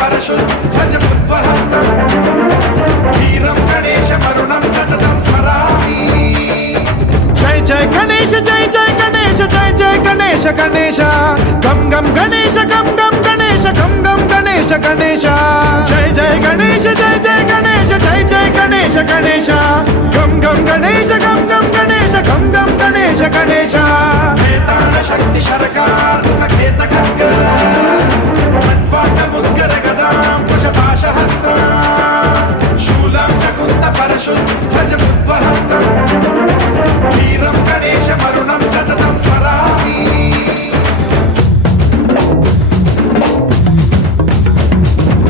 परशुद्धजमुद्वहस्तम् वीरं गणेश मरुणं सततं स्मरामि। जय जय गणेश जय जय गणेश जय जय गणेश गणेश गम गम गणेश गम गम गणेश गम गम गणेश गणेश जय जय गणेश जय जय गणेश जय जय गणेश गणेश गम गम गणेश गम गम गणेश गम गम गणेश गणेश वेताल शक्ति शरकार खेत खड्ग